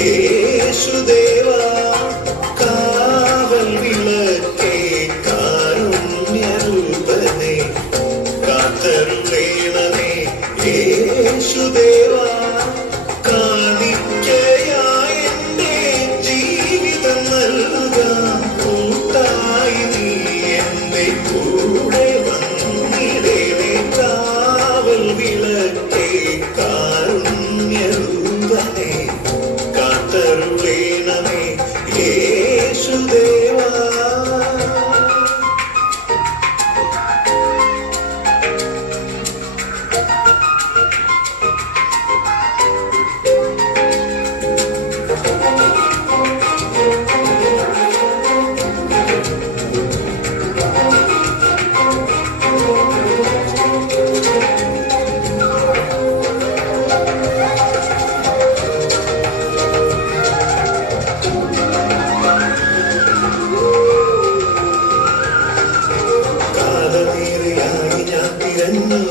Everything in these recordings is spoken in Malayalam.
യേശുദേവാ കാവൽ വിളക്കേ കാരുണ്യരൂപനേ കാത്തരുളേണമേ യേശുദേവാ കാണിക്കയായി എന്റെ ജീവിതം നൽകാം കൂട്ടായി നീ എന്റെ കൂടെ വന്നിടേണേ കാവൽ വിളക്കേ കാരുണ്യരൂപനേ കാത്തരുളേണമേ യേശുദേവാ.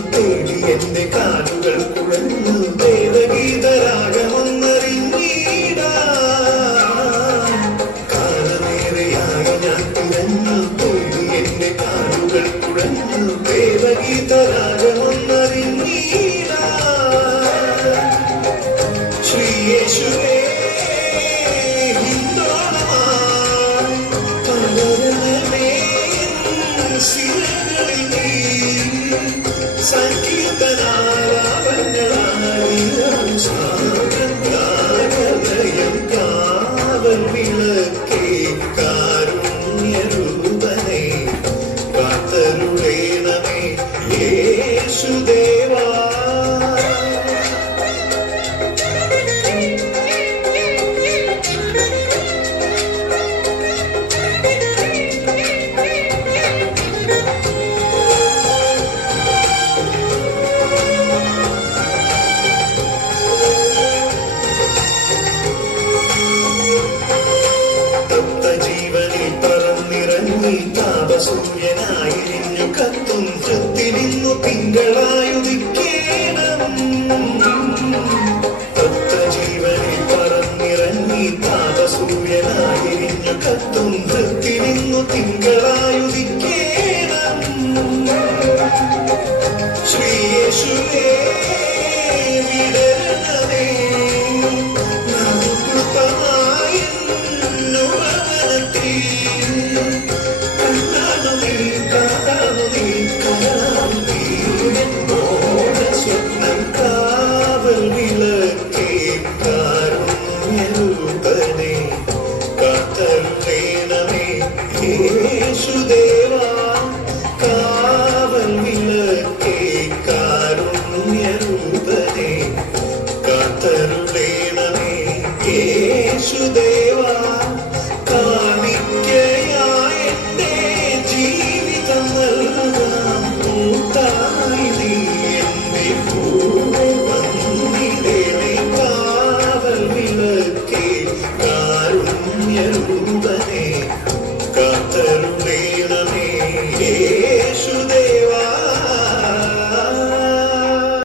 തേടി എന്റെ കാലുകൾ കുഴഞ്ഞു ദേവഗീതരാഗമൊന്നറിഞ്ഞിടാൻ കാലമേറെയായി ഞാൻ തിരഞ്ഞു തേടി എന്റെ കാലുകൾ കുഴഞ്ഞു ദേവഗീതരാഗമൊന്നറിഞ്ഞിടാൻ ശ്രീയേശുവേ ഹിന്ദോളമായി പലരണമേ സിരകളിൽ നീ സങ്കീർത്തനാലാപനങ്ങളായിരം സാഗരകാരലയം കാവൽ വിളക്കേ കാരുണ്യരൂപനേ കാത്തരുളേണമേ യേശുദേവാ. താപസൂര്യനായിരിഞ്ഞു കത്തും വൃത്തിനിന്നു തിങ്കളായുദിക്കേണം തത്വജീവനിൽ പറന്നിറങ്ങി താപസൂര്യനായിരിഞ്ഞു കത്തും വൃത്തിനിന്നു തിങ്കളായുദിക്കേണം ശ്രീയേശുവേ വിടരണമേ നവകൃപമായ നുവനത്തിൽ സ്വപ്നം കാവൽ വിളക്കേ കാരുണ്യരൂപനേ കാത്തരുളേണമേ യേശുദേവാ കാവൽ വിളക്കേ കാരുണ്യരൂപനേ കാത്തരുളേണമേ യേശുദേവാ കാണിക്കയായി എന്റെ ജീവിതം നൽകാം കൂട്ടായി നീ എന്റെ കൂടെ വന്നിടേണേ കാവൽ വിളക്കേ കാരുണ്യരൂപനേ കാത്തരുളേണമേ യേശുദേവാ.